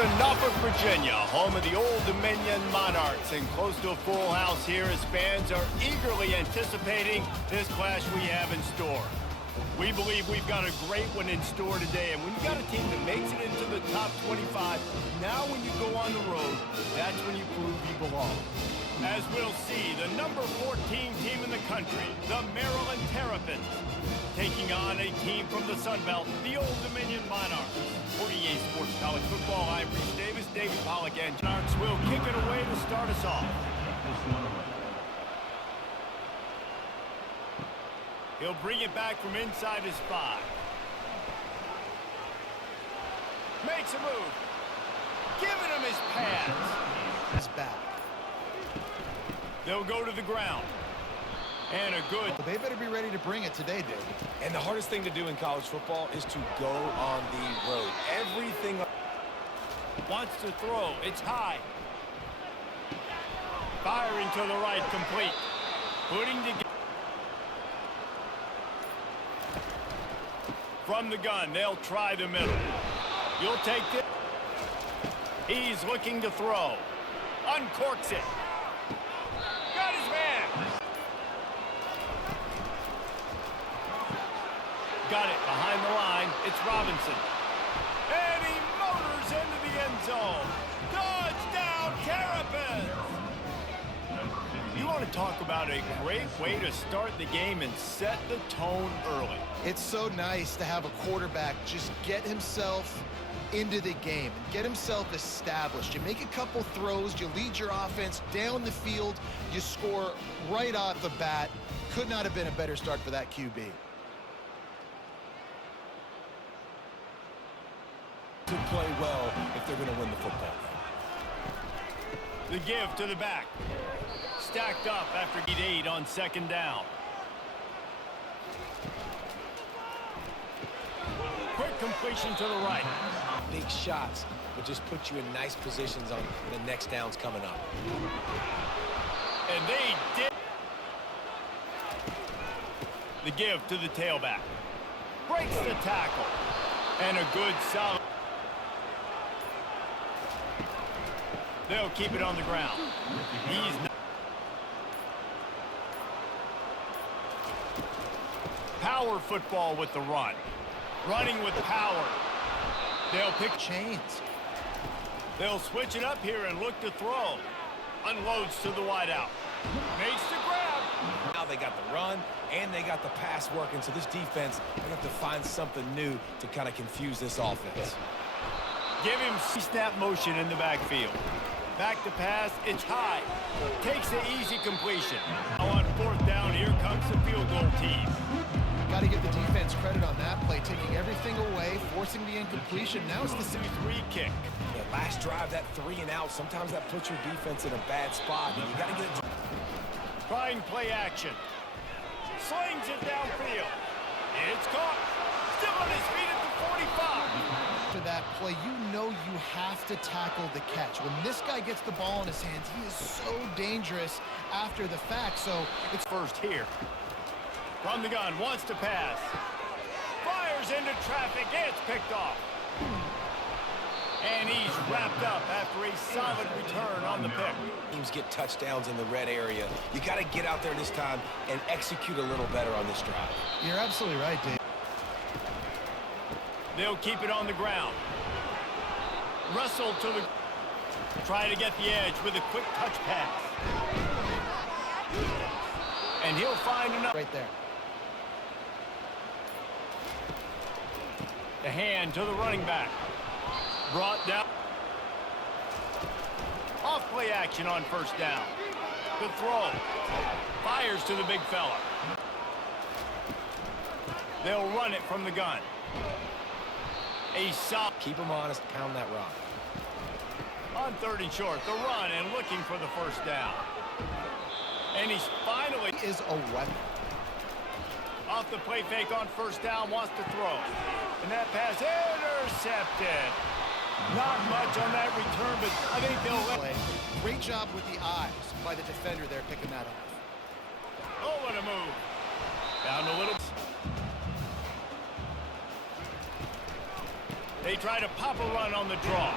Norfolk, Virginia, home of the Old Dominion Monarchs, and close to a full house here as fans are eagerly anticipating this clash we have in store. We believe we've got a great one in store today, and when you got a team that makes it into the top 25, now when you go on the road, that's when you prove you belong. As we'll see, the number 14 team in the country, the Maryland Terrapins, taking on a team from the Sun Belt, the Old Dominion Monarchs. For EA Sports College Football, I'm Reese Davis, David Pollock, and Monarchs will kick it away to start us off. He'll bring it back from inside his 5. Makes a move. Giving him his pads. His back. They'll go to the ground. And a good... Well, they better be ready to bring it today, David. And the hardest thing to do in college football is to go on the road. Everything... Wants to throw. It's high. Firing to the right, complete. Putting together... From the gun, they'll try the middle. You'll take it. He's looking to throw. Uncorks it. Got his man. Got it behind the line. It's Robinson. And he motors into the end zone. Touchdown, Terrapins! You want to talk about a great way to start the game and set the tone early. It's so nice to have a quarterback just get himself into the game and get himself established. You make a couple throws, you lead your offense down the field, you score right off the bat. Could not have been a better start for that QB. To play well if they're going to win the football game. The give to the back. Stacked up after he 8 on second down. Quick completion to the right. Big shots will just put you in nice positions on the next downs coming up. And they did. The give to the tailback. Breaks the tackle. And a good solid. They'll keep it on the ground. He's not. Power football with the run. Running with power. They'll pick Chains. They'll switch it up here and look to throw. Unloads to the wideout. Makes the grab. Now they got the run and they got the pass working, so this defense, they have to find something new to kind of confuse this offense. Give him snap motion in the backfield. Back to pass, it's high. Takes the easy completion. Now on 4th down, here comes the field goal team. Got to give the defense credit on that play, taking everything away, forcing the incompletion. Now it's the 3 kick. The last drive, that 3 and out, sometimes that puts your defense in a bad spot, and you got to get it. Trying play action. Slings it downfield. It's caught. Still on his feet at the 45. After that play, you know you have to tackle the catch. When this guy gets the ball in his hands, he is so dangerous after the fact. So it's first here. From the gun, wants to pass. Fires into traffic. It's picked off. And he's wrapped up after a solid return on the pick. Teams get touchdowns in the red area. You got to get out there this time and execute a little better on this drive. You're absolutely right, Dave. They'll keep it on the ground. Russell to the... Try to get the edge with a quick touch pass. And he'll find enough. Right there. The hand to the running back. Brought down. Off play action on 1st down. The throw. Fires to the big fella. They'll run it from the gun. A stop. Keep them honest, pound that rock. On 3rd and short, the run and looking for the 1st down. And he's finally... He is a weapon. Off the play fake on 1st down, wants to throw. And that pass intercepted. Not much on that return, but I think they'll let... Great job with the eyes by the defender there picking that off. Oh, what a move. Down a little. They try to pop a run on the draw.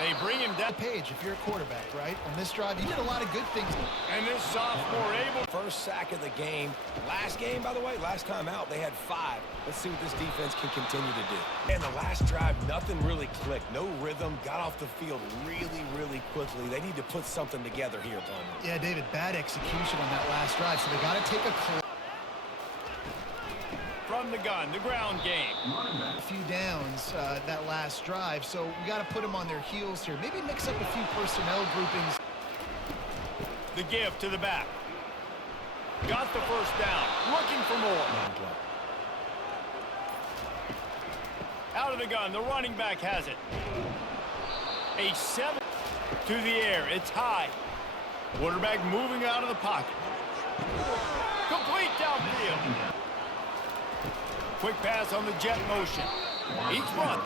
They bring him down. Page, if you're a quarterback, right? On this drive, you did a lot of good things. And this sophomore able. First sack of the game. Last game, by the way, last time out, they had 5. Let's see what this defense can continue to do. And the last drive, nothing really clicked. No rhythm. Got off the field really, really quickly. They need to put something together here, Bowman. Yeah, David, bad execution on that last drive, so they got to take a From the gun, the ground game. a few downs that last drive, so we got to put them on their heels here. Maybe mix up a few personnel groupings. The give to the back. Got the first down. Looking for more. Out of the gun, the running back has it. A 7 to the air. It's high. Quarterback moving out of the pocket. Complete downfield. Quick pass on the jet motion. Each one.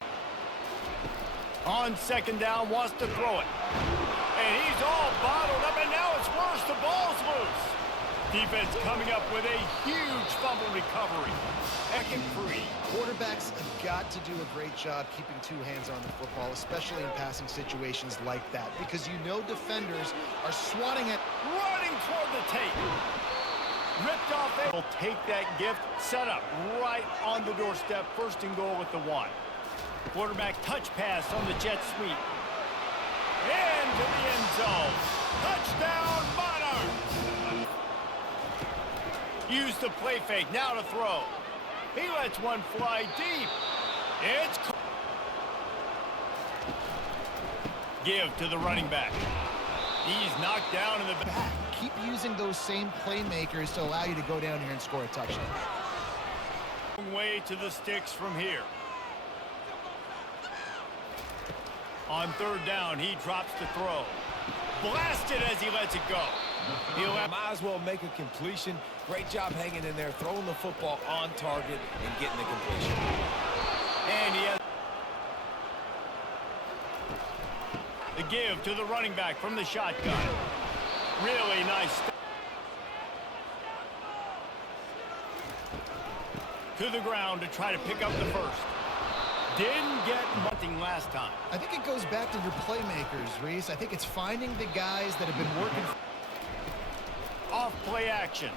On second down, wants to throw it. And he's all bottled up, and now it's worse. The ball's loose. Defense coming up with a huge fumble recovery. Second free. Quarterbacks have got to do a great job keeping 2 hands on the football, especially in passing situations like that, because you know defenders are swatting at. Running toward the tape. Ripped off. Will take that gift. Set up right on the doorstep. First and goal with the 1. Quarterback touch pass on the jet sweep. Into the end zone. Touchdown, Monarchs! Use the play fake. Now to throw. He lets one fly deep. It's give to the running back. He's knocked down in the back. Keep using those same playmakers to allow you to go down here and score a touchdown. Way to the sticks from here. On third down, he drops to throw. Blasted as he lets it go. Might as well make a completion. Great job hanging in there, throwing the football on target and getting the completion. And he has the give to the running back from the shotgun. Really nice stuff. To the ground to try to pick up the first. Didn't get nothing last time. I think it goes back to your playmakers, Reese. I think it's finding the guys that have been working. Off play action.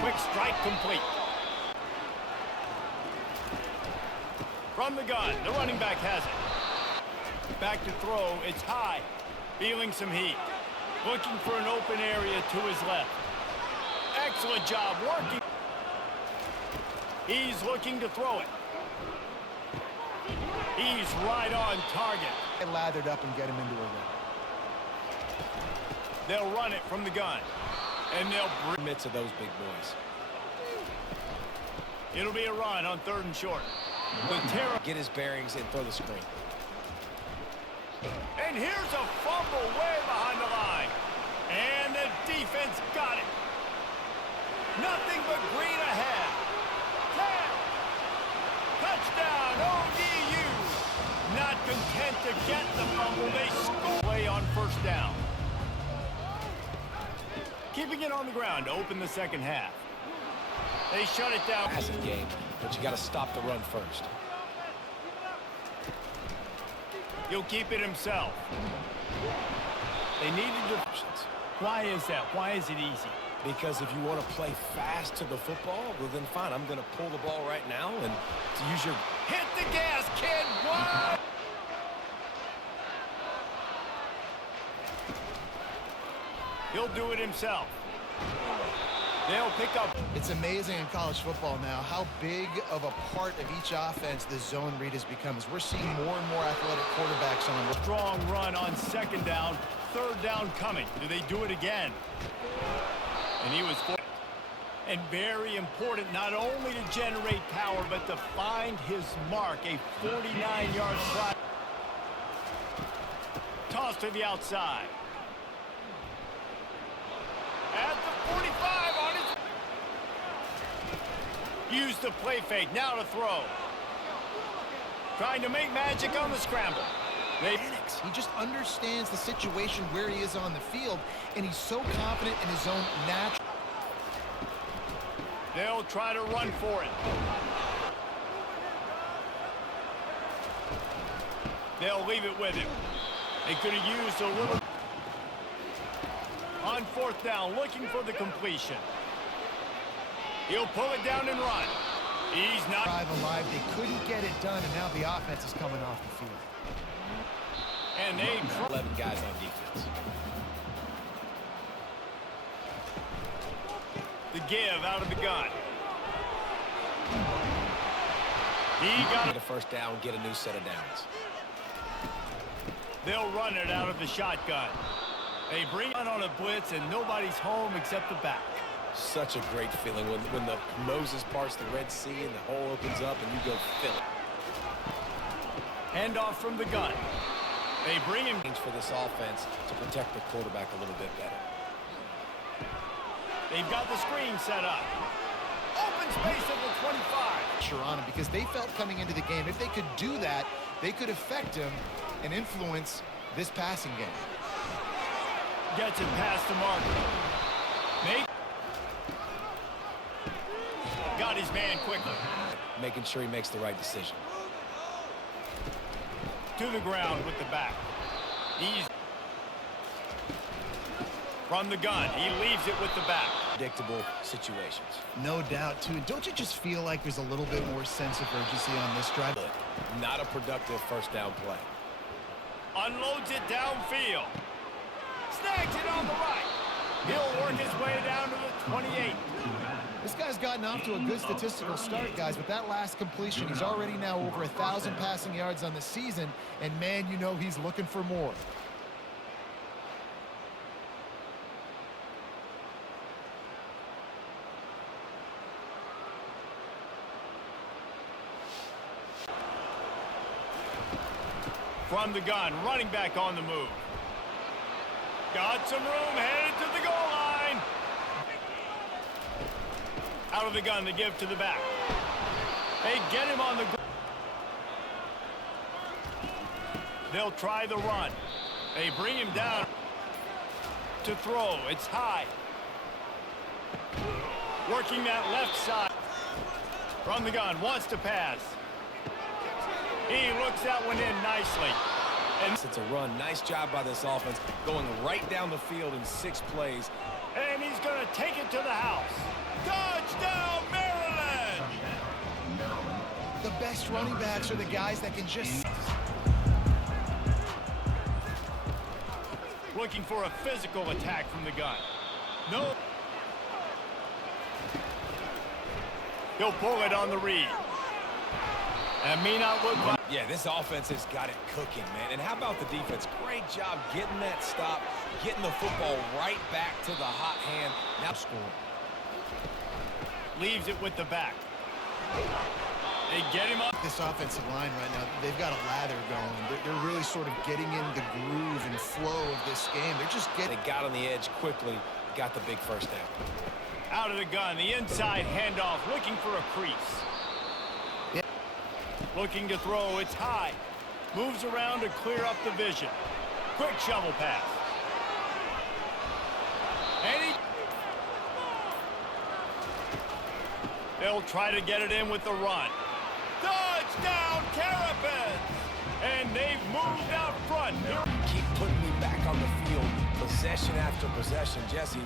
Quick strike complete. From the gun, the running back has it. Back to throw, it's high. Feeling some heat. Looking for an open area to his left. Excellent job working. He's looking to throw it. He's right on target. Lathered up and get him into a run. They'll run it from the gun. And they'll bring Midst of those big boys. It'll be a run on third and short. Get his bearings and throw the screen. And here's a fumble way behind the line. And the defense got it. Nothing but green ahead. Touchdown, ODU. Not content to get the fumble, they score. Play on first down. Keeping it on the ground to open the second half. They shut it down. Passing game, but you got to stop the run first. He'll keep it himself. They needed options. Why is that? Why is it easy? Because if you want to play fast to the football, well then fine, I'm going to pull the ball right now and to use your... Hit the gas, kid! Wow! He'll do it himself. They'll pick up. It's amazing in college football now how big of a part of each offense the zone read has become. As we're seeing more and more athletic quarterbacks on. Strong run on second down. Third down coming. Do they do it again? And he was for it. And very important, not only to generate power, but to find his mark. A 49-yard slide. Toss to the outside. At the 45 on his... Use the play fake. Now to throw. Trying to make magic on the scramble. He just understands the situation where he is on the field, and he's so confident in his own natural. They'll try to run for it. They'll leave it with him. They could have used a little. On fourth down, looking for the completion. He'll pull it down and run. He's not alive. They couldn't get it done, and now the offense is coming off the field. And they 11 guys on defense. The give out of the gun. He got Get a first down, get a new set of downs. They'll run it out of the shotgun. They bring it on a blitz, and nobody's home except the back. Such a great feeling when the Moses parts the Red Sea and the hole opens up and you go fill it. Handoff from the gun. They bring him For this offense to protect the quarterback a little bit better. They've got the screen set up. Open space at the 25. Pressure on him because they felt coming into the game, if they could do that, they could affect him and influence this passing game. Gets it past the marker. Got his man quickly. Making sure he makes the right decision. To the ground with the back. He's from the gun. He leaves it with the back. Predictable situations. No doubt, too. Don't you just feel like there's a little bit more sense of urgency on this drive? Not a productive first down play. Unloads it downfield. Snags it on the right. He'll work his way down to the 28. This guy's gotten off to a good statistical start, guys, but that last completion, he's already now over 1,000 passing yards on the season, and man, you know he's looking for more. From the gun, running back on the move. Got some room, headed to the goal line. Out of the gun, the give to the back. They get him on the ground. They'll try the run. They bring him down to throw. It's high. Working that left side. From the gun, wants to pass. He looks that one in nicely. And it's a run. Nice job by this offense, going right down the field in 6 plays. And he's going to take it to the house. Touchdown, Maryland! The best running backs are the guys that can just... Looking for a physical attack from the gun. No. He'll pull it on the read. That may not look like... Yeah, this offense has got it cooking, man. And how about the defense? Great job getting that stop, getting the football right back to the hot hand. Now score. Leaves it with the back. They get him up. This offensive line right now, they've got a lather going. They're really sort of getting in the groove and flow of this game. They're just getting... They got on the edge quickly, got the big first down. Out of the gun, the inside handoff, looking for a crease. Yeah. Looking to throw, it's high. Moves around to clear up the vision. Quick shovel pass. And he... They'll try to get it in with the run. Touchdown, Terrapins! And they've moved out front. Keep putting me back on the field, possession after possession. Jesse,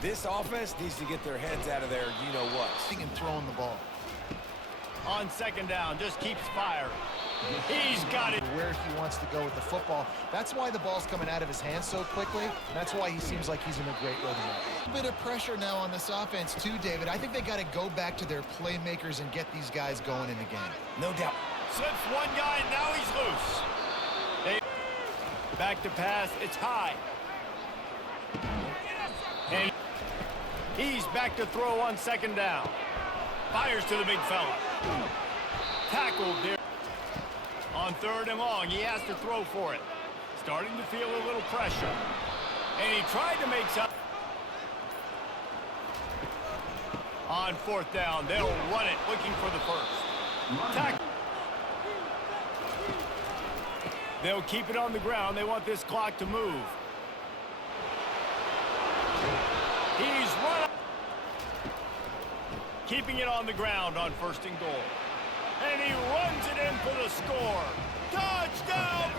this offense needs to get their heads out of there, you know what. And throwing the ball. On second down, just keeps firing. He's got it. Where he wants to go with the football. That's why the ball's coming out of his hands so quickly. That's why he seems like he's in a great rhythm. A bit of pressure now on this offense too, David. I think they got to go back to their playmakers and get these guys going in the game. No doubt. Slips one guy, and now he's loose. Back to pass, it's high. And he's back to throw on second down. Fires to the big fella. Tackled there. On third and long, he has to throw for it. Starting to feel a little pressure. And he tried to make some. On fourth down, they'll run it, looking for the first. Tackle. They'll keep it on the ground. They want this clock to move. He's run. Keeping it on the ground on first and goal. And he runs it in for the score. Touchdown,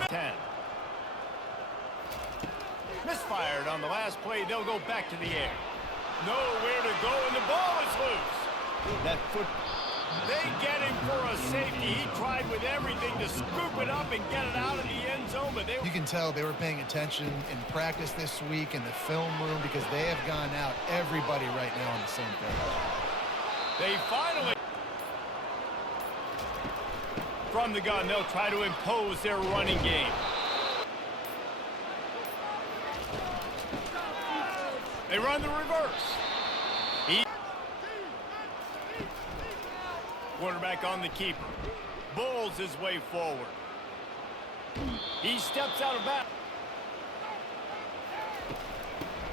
on the last play, they'll go back to the air. Nowhere to go, and the ball is loose. That foot. They get him for a safety. He tried with everything to scoop it up and get it out of the end zone, but You can tell they were paying attention in practice this week in the film room because they have gone out, everybody right now on the same page. They finally, from the gun, they'll try to impose their running game. They run the reverse. Quarterback on the keeper. Bulls his way forward. He steps out of bounds.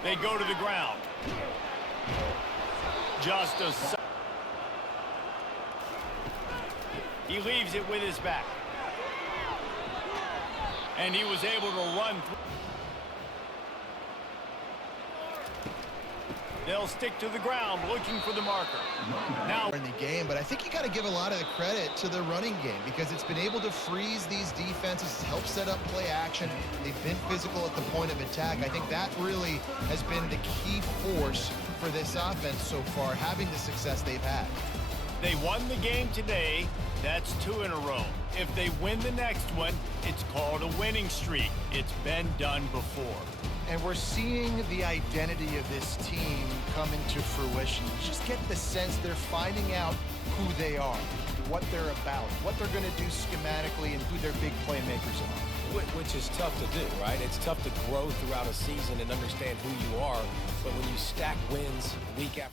They go to the ground. Just a second. He leaves it with his back. And he was able to run through. They'll stick to the ground looking for the marker. Now In the game, but I think you got to give a lot of the credit to the running game because it's been able to freeze these defenses, help set up play action. They've been physical at the point of attack. I think that really has been the key force for this offense so far, having the success they've had. they won the game today. That's 2 in a row. If they win the next one, it's called a winning streak. It's been done before. And we're seeing the identity of this team come into fruition. You just get the sense they're finding out who they are, what they're about, what they're going to do schematically, and who their big playmakers are. Which is tough to do, right? It's tough to grow throughout a season and understand who you are. But when you stack wins week after